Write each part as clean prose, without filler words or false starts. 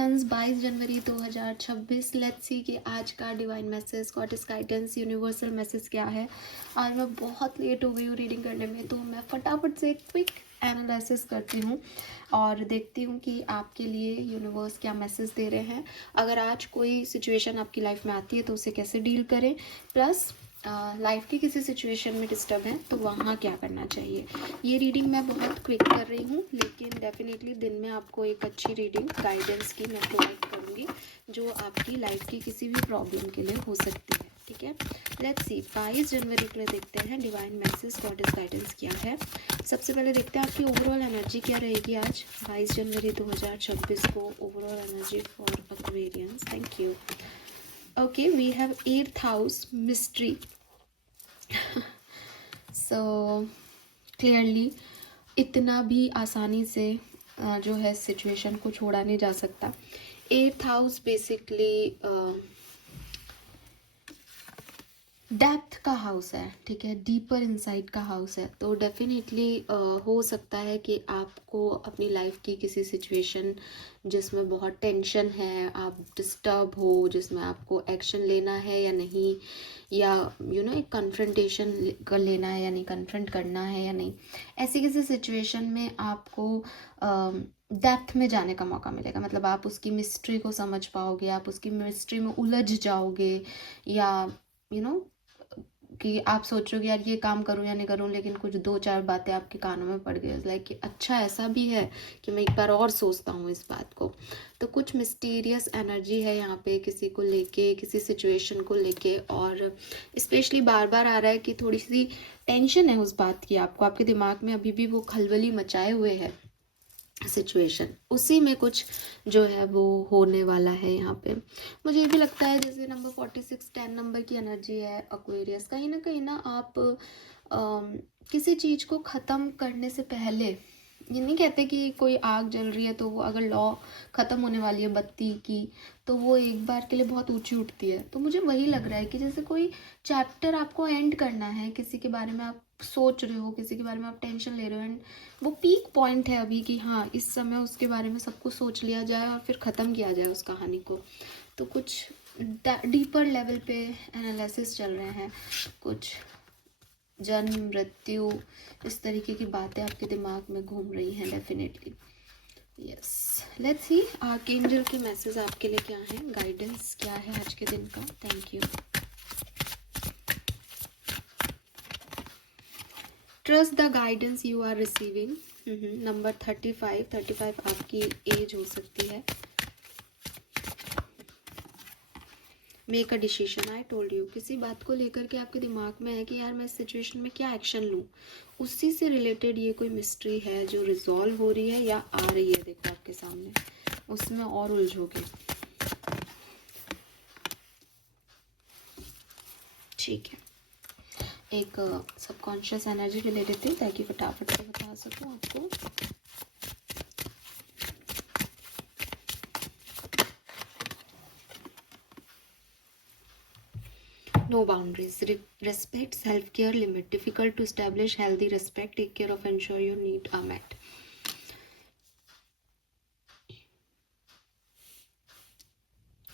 Aquarians 22 January 2026। Let's see कि आज का divine message, goddess guidance, universal message क्या है। आज मैं बहुत लेट हो गई हूँ रीडिंग करने में, तो मैं फटाफट से एक क्विक एनालिसिस करती हूँ और देखती हूँ कि आपके लिए यूनिवर्स क्या मैसेज दे रहे हैं। अगर आज कोई सिचुएशन आपकी लाइफ में आती है तो उसे कैसे डील करें, प्लस लाइफ की किसी सिचुएशन में डिस्टर्ब है तो वहाँ क्या करना चाहिए। ये रीडिंग मैं बहुत क्विक कर रही हूँ, लेकिन डेफिनेटली दिन में आपको एक अच्छी रीडिंग गाइडेंस की मैं प्रोवाइड करूँगी जो आपकी लाइफ की किसी भी प्रॉब्लम के लिए हो सकती है। ठीक है, लेट्स सी 22 जनवरी के लिए देखते हैं डिवाइन मैसेज, गॉडेस गाइडेंस क्या है। सबसे पहले देखते हैं आपकी ओवरऑल एनर्जी क्या रहेगी आज 22 जनवरी 2026 को। Overall energy for Aquarians. Thank you. Okay, we have 8th house mystery. So clearly इतना भी आसानी से जो है सिचुएशन को छोड़ा नहीं जा सकता। 8th हाउस बेसिकली डेप्थ का हाउस है, ठीक है, डीपर इनसाइड का हाउस है। तो डेफिनेटली हो सकता है कि आपको अपनी लाइफ की किसी सिचुएशन जिसमें बहुत टेंशन है, आप डिस्टर्ब हो, जिसमें आपको एक्शन लेना है या नहीं, या एक कन्फ्रंटेशन कर लेना है या नहीं, कन्फ्रंट करना है या नहीं, ऐसी किसी सिचुएशन में आपको डेप्थ में जाने का मौका मिलेगा। मतलब आप उसकी मिस्ट्री को समझ पाओगे, आप उसकी मिस्ट्री में उलझ जाओगे, या कि आप सोच रहे हो कि यार ये काम करूं या नहीं करूं, लेकिन कुछ 2-4 बातें आपके कानों में पड़ गई, लाइक कि अच्छा ऐसा भी है कि मैं एक बार और सोचता हूँ इस बात को। तो कुछ मिस्टीरियस एनर्जी है यहाँ पे किसी को लेके, किसी सिचुएशन को लेके, और स्पेशली बार बार आ रहा है कि थोड़ी सी टेंशन है उस बात की, आपको आपके दिमाग में अभी भी वो खलबली मचाए हुए है सिचुएशन, उसी में कुछ जो है वो होने वाला है यहाँ पे। मुझे ये भी लगता है जैसे नंबर 46 10 नंबर की एनर्जी है एक्वेरियस, कहीं ना आप किसी चीज़ को ख़त्म करने से पहले, ये नहीं कहते कि कोई आग जल रही है तो वो अगर लॉ ख़त्म होने वाली है बत्ती की तो वो एक बार के लिए बहुत ऊंची उठती है। तो मुझे वही लग रहा है कि जैसे कोई चैप्टर आपको एंड करना है, किसी के बारे में आप सोच रहे हो, किसी के बारे में आप टेंशन ले रहे हो, एंड वो पीक पॉइंट है अभी कि हाँ इस समय उसके बारे में सब कुछ सोच लिया जाए और फिर ख़त्म किया जाए उस कहानी को। तो कुछ डीपर लेवल पे एनालिसिस चल रहे हैं, कुछ जन्म मृत्यु इस तरीके की बातें आपके दिमाग में घूम रही हैं definitely. Yes, let's see archangel के मैसेज आपके लिए क्या है, गाइडेंस क्या है आज के दिन का। Thank you. Trust the guidance you are receiving. Number 35 आपकी एज हो सकती है। Make a decision. I told you, किसी बात को लेकर के आपके दिमाग में है कि यार मैं इस सिचुएशन में क्या एक्शन लूँ, उसी से रिलेटेड ये कोई मिस्ट्री है जो रिजॉल्व हो रही है या आ रही है, देखो आपके सामने, उसमें और उलझोगे। ठीक है, एक सबकॉन्शियस एनर्जी ले लेते हैं ताकि फटाफट से बता सकूँ आपको। No boundaries. Respect, self-care, limit. Difficult to establish healthy respect. Take care of, ensure your needs are met.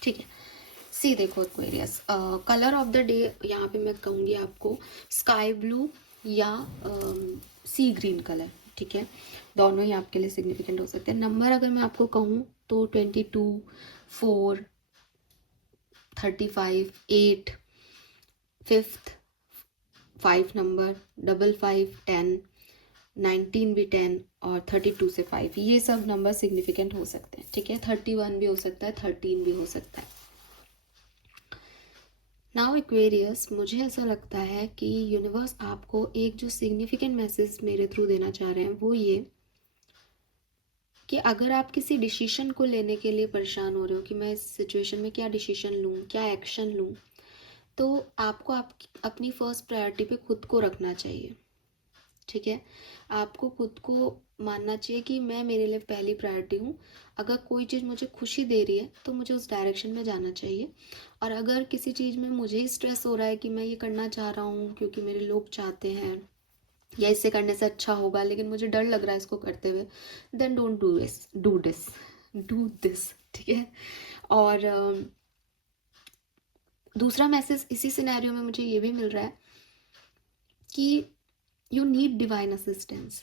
ठीक है, सी देखो Aquarius, colour of the day यहाँ पे मैं कहूँगी आपको स्काई ब्लू या सी ग्रीन कलर। ठीक है, दोनों ही आपके लिए सिग्निफिकेंट हो सकते हैं। नंबर अगर मैं आपको कहूँ तो 22, 4, 35, 8, 5th 5 नंबर, 55, 10, 19 भी 10 और 32 से 5, ये सब नंबर सिग्निफिकेंट हो सकते हैं। ठीक है, 31 भी हो सकता है, 13 भी हो सकता है। नाउ एक्वेरियस, मुझे ऐसा लगता है कि यूनिवर्स आपको एक जो सिग्निफिकेंट मैसेज मेरे थ्रू देना चाह रहे हैं वो ये कि अगर आप किसी डिसीजन को लेने के लिए परेशान हो रहे हो कि मैं इस सिचुएशन में क्या डिसीजन लूँ, क्या एक्शन लूँ, तो आपको अपनी फर्स्ट प्रायोरिटी पे खुद को रखना चाहिए। ठीक है, आपको खुद को मानना चाहिए कि मैं मेरे लिए पहली प्रायोरिटी हूँ। अगर कोई चीज़ मुझे खुशी दे रही है तो मुझे उस डायरेक्शन में जाना चाहिए, और अगर किसी चीज़ में मुझे स्ट्रेस हो रहा है कि मैं ये करना चाह रहा हूँ क्योंकि मेरे लोग चाहते हैं या इससे करने से अच्छा होगा लेकिन मुझे डर लग रहा है इसको करते हुए, देन डोंट डू दिस। ठीक ठीक है। और दूसरा मैसेज इसी सिनेरियो में मुझे ये भी मिल रहा है कि यू नीड डिवाइन असिस्टेंस।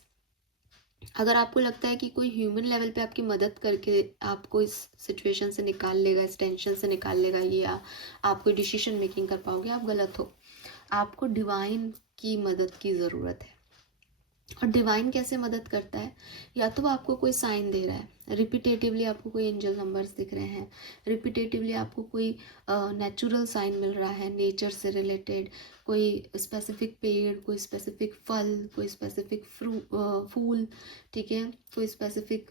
अगर आपको लगता है कि कोई ह्यूमन लेवल पे आपकी मदद करके आपको इस सिचुएशन से निकाल लेगा, इस टेंशन से निकाल लेगा, या आप कोई डिसीजन मेकिंग कर पाओगे, आप गलत हो। आपको डिवाइन की मदद की ज़रूरत है। और डिवाइन कैसे मदद करता है? या तो वो आपको कोई साइन दे रहा है, रिपीटेटिवली आपको कोई एंजल नंबर्स दिख रहे हैं, रिपीटेटिवली आपको कोई नेचुरल साइन मिल रहा है, नेचर से रिलेटेड कोई स्पेसिफिक पेड़, कोई स्पेसिफिक फल, कोई स्पेसिफिक फूल, ठीक है, कोई स्पेसिफिक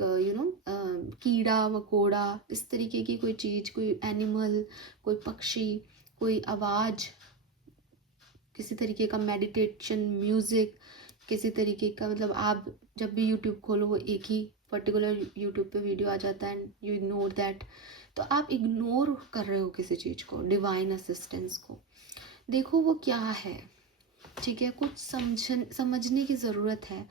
कीड़ा मकोड़ा, इस तरीके की कोई चीज़, कोई एनिमल, कोई पक्षी, कोई आवाज़, किसी तरीके का मेडिटेशन म्यूज़िक, किसी तरीके का, मतलब आप जब भी यूट्यूब खोलो वो एक ही पर्टिकुलर यूट्यूब पे वीडियो आ जाता है, यू इग्नोर दैट। तो आप इग्नोर कर रहे हो किसी चीज़ को, डिवाइन असिस्टेंस को। देखो वो क्या है, ठीक है, कुछ समझने की ज़रूरत है।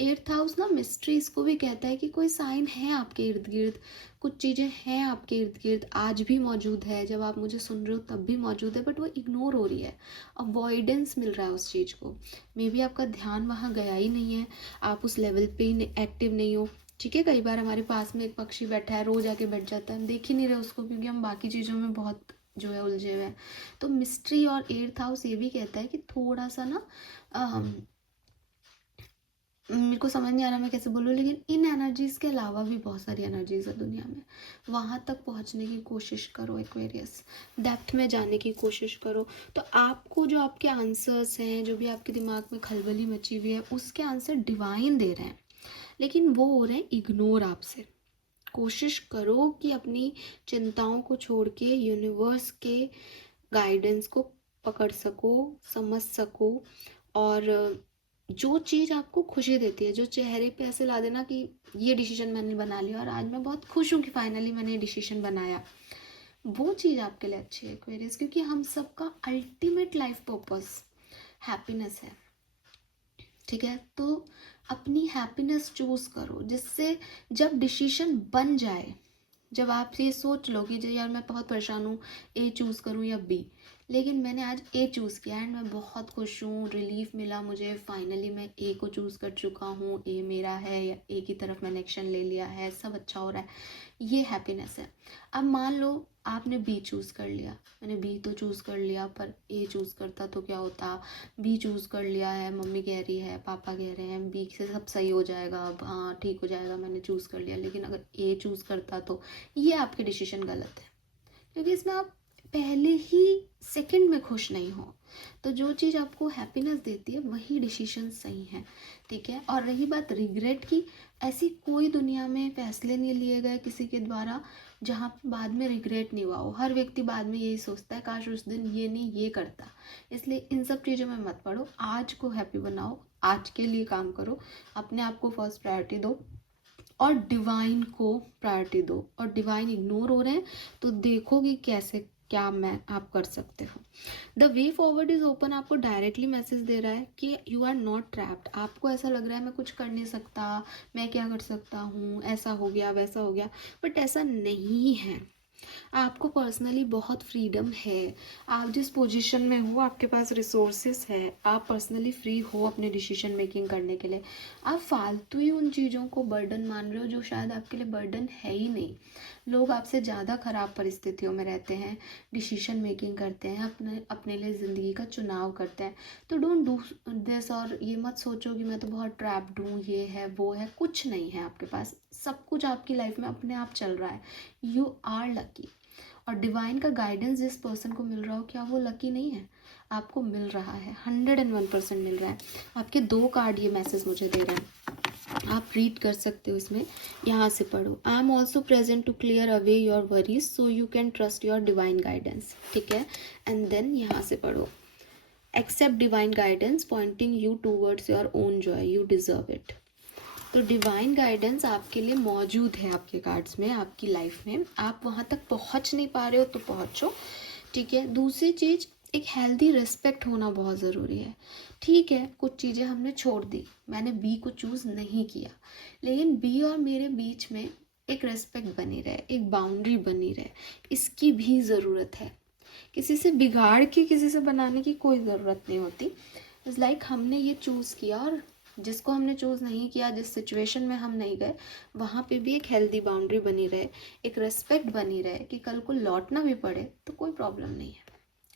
8th हाउस ना मिस्ट्री इसको भी कहता है कि कोई साइन है आपके इर्द गिर्द, कुछ चीज़ें हैं आपके इर्द गिर्द, आज भी मौजूद है, जब आप मुझे सुन रहे हो तब भी मौजूद है, बट वो इग्नोर हो रही है, अवॉइडेंस मिल रहा है उस चीज़ को। मे बी आपका ध्यान वहाँ गया ही नहीं है, आप उस लेवल पे ही एक्टिव नहीं हो, ठीक है। कई बार हमारे पास में एक पक्षी बैठा है, रोज आके बैठ जाता है, हम देख ही नहीं रहे उसको, क्योंकि हम बाकी चीज़ों में बहुत जो है उलझे हुए हैं। तो मिस्ट्री और 8th हाउस ये भी कहता है कि थोड़ा सा ना मेरे को समझ नहीं आ रहा मैं कैसे बोलूँ, लेकिन इन एनर्जीज़ के अलावा भी बहुत सारी एनर्जीज़ है दुनिया में, वहाँ तक पहुँचने की कोशिश करो, एक्वेरियस, डेप्थ में जाने की कोशिश करो। तो आपको जो आपके आंसर्स हैं, जो भी आपके दिमाग में खलबली मची हुई है, उसके आंसर डिवाइन दे रहे हैं, लेकिन वो हो रहे हैं इग्नोर आपसे। कोशिश करो कि अपनी चिंताओं को छोड़ के यूनिवर्स के गाइडेंस को पकड़ सको, समझ सको, और जो चीज़ आपको खुशी देती है, जो चेहरे पे ऐसे ला देना कि ये डिसीजन मैंने बना लिया और आज मैं बहुत खुश हूँ कि फाइनली मैंने ये डिसीजन बनाया, वो चीज़ आपके लिए अच्छी है एक्वेरियस, क्योंकि हम सबका अल्टीमेट लाइफ पर्पस हैप्पीनेस है, ठीक है। तो अपनी हैप्पीनेस चूज़ करो, जिससे जब डिसीजन बन जाए, जब आप ये सोच लो कि यार मैं बहुत परेशान हूँ, ए चूज़ करूँ या बी, लेकिन मैंने आज ए चूज़ किया एंड मैं बहुत खुश हूँ, रिलीफ मिला मुझे, फाइनली मैं ए को चूज़ कर चुका हूँ, ए मेरा है, या ए की तरफ मैंने एक्शन ले लिया है, सब अच्छा हो रहा है, ये हैप्पीनेस है। अब मान लो आपने बी चूज़ कर लिया, मैंने बी तो चूज़ कर लिया, पर ए चूज़ करता तो क्या होता, बी चूज़ कर लिया है, मम्मी कह रही है, पापा कह रहे हैं, बी से सब सही हो जाएगा, अब हाँ ठीक हो जाएगा, मैंने चूज़ कर लिया, लेकिन अगर ए चूज़ करता तो ये आपके डिसीजन गलत है, क्योंकि इसमें आप पहले ही सेकंड में खुश नहीं हो। तो जो चीज़ आपको हैप्पीनेस देती है वही डिसीजन सही है, ठीक है। और रही बात रिग्रेट की, ऐसी कोई दुनिया में फैसले नहीं लिए गए किसी के द्वारा जहाँ पे बाद में रिग्रेट नहीं हुआ हो। हर व्यक्ति बाद में यही सोचता है काश उस दिन ये नहीं ये करता। इसलिए इन सब चीज़ों में मत पड़ो, आज को हैप्पी बनाओ, आज के लिए काम करो, अपने आप को फर्स्ट प्रायोरिटी दो और डिवाइन को प्रायोरिटी दो। और डिवाइन इग्नोर हो रहे हैं तो देखोगे कैसे क्या मैं आप कर सकते हो। The way forward is open आपको डायरेक्टली मैसेज दे रहा है कि यू आर नॉट ट्रैप्ड। आपको ऐसा लग रहा है मैं कुछ कर नहीं सकता, मैं क्या कर सकता हूँ, ऐसा हो गया वैसा हो गया, बट ऐसा नहीं है। आपको पर्सनली बहुत फ्रीडम है, आप जिस पोजीशन में हो आपके पास रिसोर्सेस है, आप पर्सनली फ्री हो अपने डिसीजन मेकिंग करने के लिए। आप फालतू ही उन चीज़ों को बर्डन मान रहे हो जो शायद आपके लिए बर्डन है ही नहीं। लोग आपसे ज़्यादा ख़राब परिस्थितियों में रहते हैं, डिसीजन मेकिंग करते हैं, अपने अपने लिए ज़िंदगी का चुनाव करते हैं। तो डोंट डू दिस, और ये मत सोचो कि मैं तो बहुत ट्रैप्ड हूँ, ये है वो है, कुछ नहीं है आपके पास, सब कुछ आपकी लाइफ में अपने आप चल रहा है। You are lucky. और डिवाइन का गाइडेंस जिस पर्सन को मिल रहा हो, क्या वो लकी नहीं है? आपको मिल रहा है, 101% मिल रहा है। आपके 2 कार्ड ये मैसेज मुझे दे रहे हैं, आप रीड कर सकते हो इसमें, यहाँ से पढ़ो। I am also present to clear away your worries so you can trust your divine guidance, ठीक है। एंड देन यहाँ से पढ़ो, accept divine guidance pointing you towards your own joy, you deserve it. तो डिवाइन गाइडेंस आपके लिए मौजूद है आपके कार्ड्स में, आपकी लाइफ में। आप वहाँ तक पहुँच नहीं पा रहे हो तो पहुँचो, ठीक है। दूसरी चीज़, एक हेल्दी रिस्पेक्ट होना बहुत ज़रूरी है, ठीक है। कुछ चीज़ें हमने छोड़ दी, मैंने बी को चूज़ नहीं किया, लेकिन बी और मेरे बीच में एक रेस्पेक्ट बनी रहे, एक बाउंड्री बनी रहे, इसकी भी ज़रूरत है। किसी से बिगाड़ के किसी से बनाने की कोई ज़रूरत नहीं होती। इट्स लाइक हमने ये चूज़ किया, और जिसको हमने चूज़ नहीं किया, जिस सिचुएशन में हम नहीं गए, वहाँ पे भी एक हेल्दी बाउंड्री बनी रहे, एक रेस्पेक्ट बनी रहे कि कल को लौटना भी पड़े तो कोई प्रॉब्लम नहीं है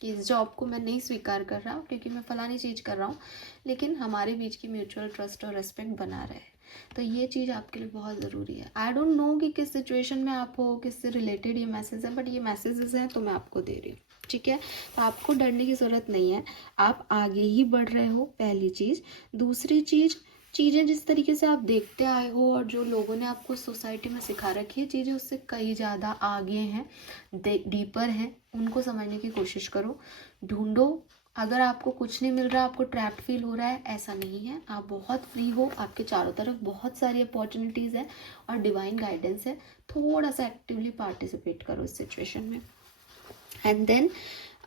कि इस जॉब को मैं नहीं स्वीकार कर रहा हूँ क्योंकि मैं फ़लानी चीज़ कर रहा हूँ, लेकिन हमारे बीच की म्यूचुअल ट्रस्ट और रेस्पेक्ट बना रहे। तो ये चीज़ आपके लिए बहुत ज़रूरी है। आई डोंट नो कि किस सिचुएशन में आप हो, किससे रिलेटेड ये मैसेज है, बट ये मैसेजेस हैं तो मैं आपको दे रही हूँ, ठीक है। तो आपको डरने की ज़रूरत नहीं है, आप आगे ही बढ़ रहे हो, पहली चीज़। दूसरी चीज़, चीज़ें जिस तरीके से आप देखते आए हो और जो लोगों ने आपको सोसाइटी में सिखा रखी है चीज़ें, उससे कई ज़्यादा आगे हैं, डीपर हैं, उनको समझने की कोशिश करो, ढूंढो। अगर आपको कुछ नहीं मिल रहा, आपको ट्रैप्ड फील हो रहा है, ऐसा नहीं है, आप बहुत फ्री हो, आपके चारों तरफ बहुत सारी अपॉर्चुनिटीज़ हैं और डिवाइन गाइडेंस है। थोड़ा सा एक्टिवली पार्टिसिपेट करो इस सिचुएशन में, एंड देन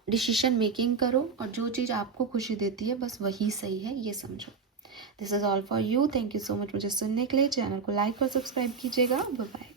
डिसीजन मेकिंग करो, और जो चीज़ आपको खुशी देती है बस वही सही है, ये समझो। This is all for you. Thank you so much मुझे सुनने के लिए। चैनल को लाइक और सब्सक्राइब कीजिएगा। Bye bye.